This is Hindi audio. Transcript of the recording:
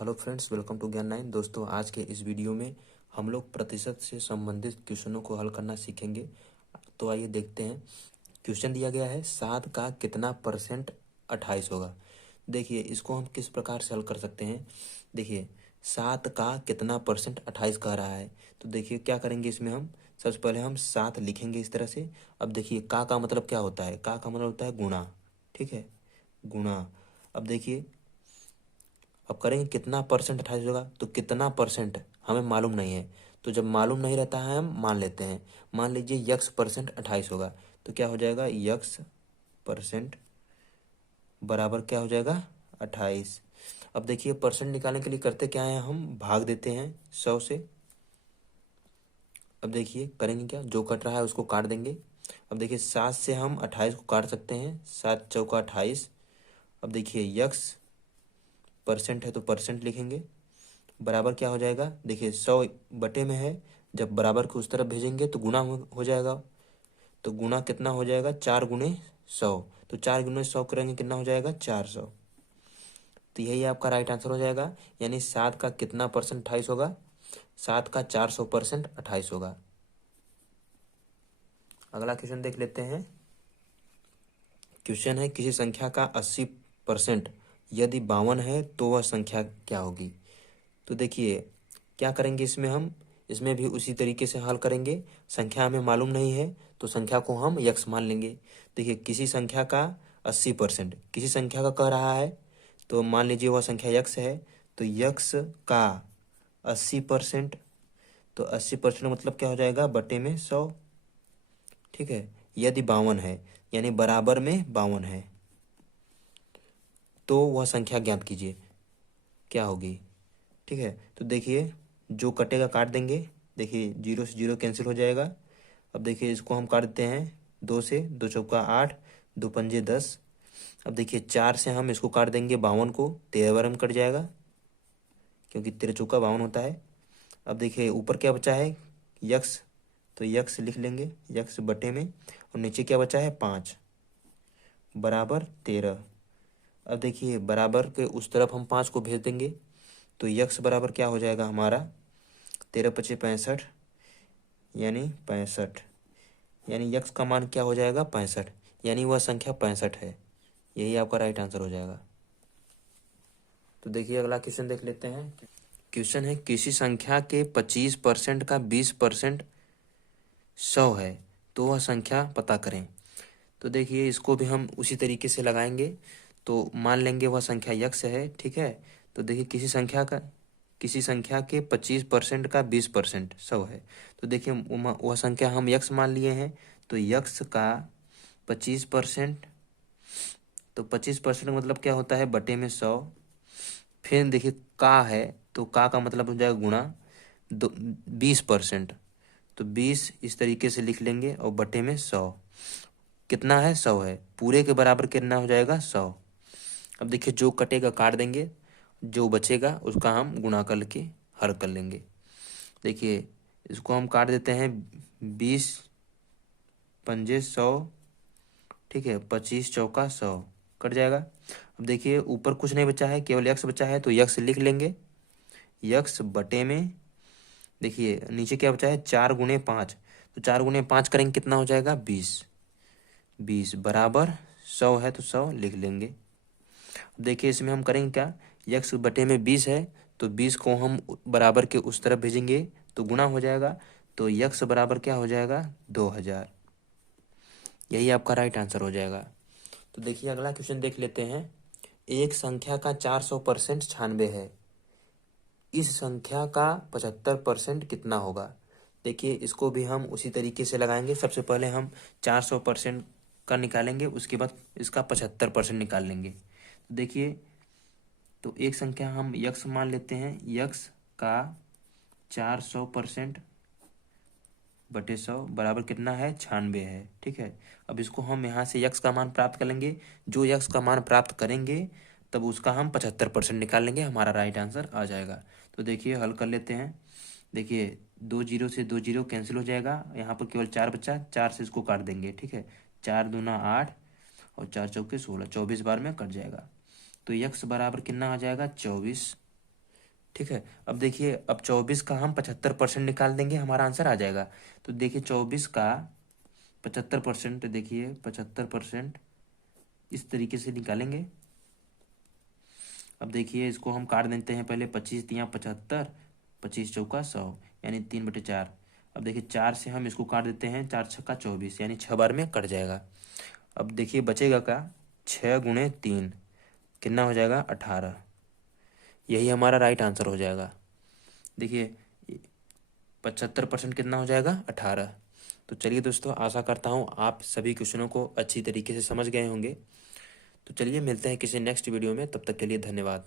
हेलो फ्रेंड्स, वेलकम टू ज्ञान 9। दोस्तों, आज के इस वीडियो में हम लोग प्रतिशत से संबंधित क्वेश्चनों को हल करना सीखेंगे। तो आइए देखते हैं। क्वेश्चन दिया गया है 7 का कितना परसेंट 28 होगा। देखिए, इसको हम किस प्रकार से हल कर सकते हैं। देखिए, 7 का कितना परसेंट 28 कह रहा है। तो देखिए क्या करेंगे, इसमें हम सबसे पहले हम 7 लिखेंगे इस तरह से। अब देखिए का मतलब क्या होता है। का मतलब होता है गुणा। ठीक है, गुणा। अब देखिए, अब करेंगे कितना परसेंट 28 होगा। तो कितना परसेंट हमें मालूम नहीं है। तो जब मालूम नहीं रहता है हम मान लेते हैं। मान लीजिए यक्स परसेंट 28 होगा। तो क्या हो जाएगा, यक्स परसेंट बराबर क्या हो जाएगा, 28। अब देखिए परसेंट निकालने के लिए करते क्या है, हम भाग देते हैं 100 से। अब देखिए करेंगे क्या, जो कट रहा है उसको काट देंगे। अब देखिए 7 से हम 28 को काट सकते हैं, 7 चौका 28। अब देखिए यक्स परसेंट है तो परसेंट लिखेंगे, बराबर क्या हो जाएगा। देखिए 100 बटे में है, जब बराबर को उस तरफ भेजेंगे तो गुना हो जाएगा। तो गुना कितना हो जाएगा, 4 गुने 100। तो 4 गुने 100 करेंगे कितना हो जाएगा, 400। तो यही आपका राइट आंसर हो जाएगा। यानी 7 का कितना परसेंट 28 होगा, 7 का 400% 28 होगा। अगला क्वेश्चन देख लेते हैं। क्वेश्चन है किसी संख्या का 80% यदि 52 है तो वह संख्या क्या होगी। तो देखिए क्या करेंगे, इसमें हम इसमें भी उसी तरीके से हल करेंगे। संख्या हमें मालूम नहीं है तो संख्या को हम यक्स मान लेंगे। देखिए किसी संख्या का 80%, किसी संख्या का कह रहा है तो मान लीजिए वह संख्या यक्स है। तो यक्स का 80%, तो 80% मतलब क्या हो जाएगा, बटे में 100। ठीक है, यदि 52 है यानी बराबर में 52 है तो वह संख्या ज्ञात कीजिए क्या होगी। ठीक है, तो देखिए जो कटेगा काट देंगे। देखिए 0 से 0 कैंसिल हो जाएगा। अब देखिए इसको हम काट देते हैं 2 से, 2 चौका 8, 2 पंजे 10। अब देखिए 4 से हम इसको काट देंगे 52 को, 13 बार में कट जाएगा क्योंकि 13 चौका 52 होता है। अब देखिए ऊपर क्या बचा है, यक्स। तो यक्स लिख लेंगे, यक्स बटे में, और नीचे क्या बचा है 5 बराबर 13। अब देखिए बराबर के उस तरफ हम 5 को भेज देंगे। तो यक्स बराबर क्या हो जाएगा हमारा, 13 पचे 65 यानी 65। यानी यक्स का मान क्या हो जाएगा, 65। यानी वह संख्या 65 है। यही आपका राइट आंसर हो जाएगा। तो देखिए अगला क्वेश्चन देख लेते हैं। क्वेश्चन है किसी संख्या के 25% का 20% 100 है तो वह संख्या पता करें। तो देखिए इसको भी हम उसी तरीके से लगाएंगे। तो मान लेंगे वह संख्या यक्स है। ठीक है, तो देखिए किसी संख्या के 25% का 20% 100 है। तो देखिए वह संख्या हम यक्स मान लिए हैं। तो यक्स का 25%, तो 25% मतलब क्या होता है, बटे में 100। फिर देखिए का है, तो का मतलब हो जाएगा गुणा 20%। तो 20 इस तरीके से लिख लेंगे और बटे में 100। कितना है, 100 है। पूरे के बराबर कितना हो जाएगा, 100। अब देखिए जो कटेगा काट देंगे, जो बचेगा उसका हम गुणा करके हल कर लेंगे। देखिए इसको हम काट देते हैं, 20 पंजे 100। ठीक है, 25 चौका 100 कट जाएगा। अब देखिए ऊपर कुछ नहीं बचा है, केवल यक्स बचा है। तो यक्स लिख लेंगे, यक्स बटे में, देखिए नीचे क्या बचा है, 4 गुने 5। तो 4 गुने 5 करेंगे कितना हो जाएगा, 20। 20 बराबर 100 है तो 100 लिख लेंगे। अब देखिए इसमें हम करेंगे क्या, यक्स बटे में 20 है तो 20 को हम बराबर के उस तरफ भेजेंगे तो गुना हो जाएगा। तो यक्स बराबर क्या हो जाएगा, 2000। यही आपका राइट आंसर हो जाएगा। तो देखिए अगला क्वेश्चन देख लेते हैं। एक संख्या का 400% 96 है, इस संख्या का 75% कितना होगा। देखिए इसको भी हम उसी तरीके से लगाएंगे। सबसे पहले हम 400% का निकालेंगे, उसके बाद इसका 75% निकाल लेंगे। तो देखिए, तो एक संख्या हम यक्स मान लेते हैं, यक्स का 400% बटे 100 बराबर कितना है, 96 है। ठीक है, अब इसको हम यहाँ से यक्स का मान प्राप्त कर लेंगे। जो यक्स का मान प्राप्त करेंगे तब उसका हम 75% निकाल लेंगे, हमारा राइट आंसर आ जाएगा। तो देखिए हल कर लेते हैं। देखिए 2 जीरो से 2 जीरो कैंसिल हो जाएगा, यहाँ पर केवल 4 बचा, 4 से इसको काट देंगे। ठीक है, 4 दूना 8 और 4 चौके 16, 24 बार में कट जाएगा। तो यक्स बराबर कितना आ जाएगा, 24। ठीक है। अब देखिए, अब 24 का हम 75% निकाल देंगे, हमारा आंसर आ जाएगा। तो देखिए 24 का 75%, देखिए 75% इस तरीके से निकालेंगे। अब देखिए इसको हम काट देते हैं पहले, 25 तिया 75, 25 चौका 100, यानी 3/4। अब देखिए 4 से हम इसको काट देते हैं, 4 छक्का 24, यानी 6 बार में कट जाएगा। अब देखिए बचेगा का 6 × 3 कितना हो जाएगा, 18। यही हमारा राइट आंसर हो जाएगा। देखिए 75% कितना हो जाएगा, 18। तो चलिए दोस्तों, आशा करता हूँ आप सभी क्वेश्चनों को अच्छी तरीके से समझ गए होंगे। तो चलिए मिलते हैं किसी नेक्स्ट वीडियो में, तब तक के लिए धन्यवाद।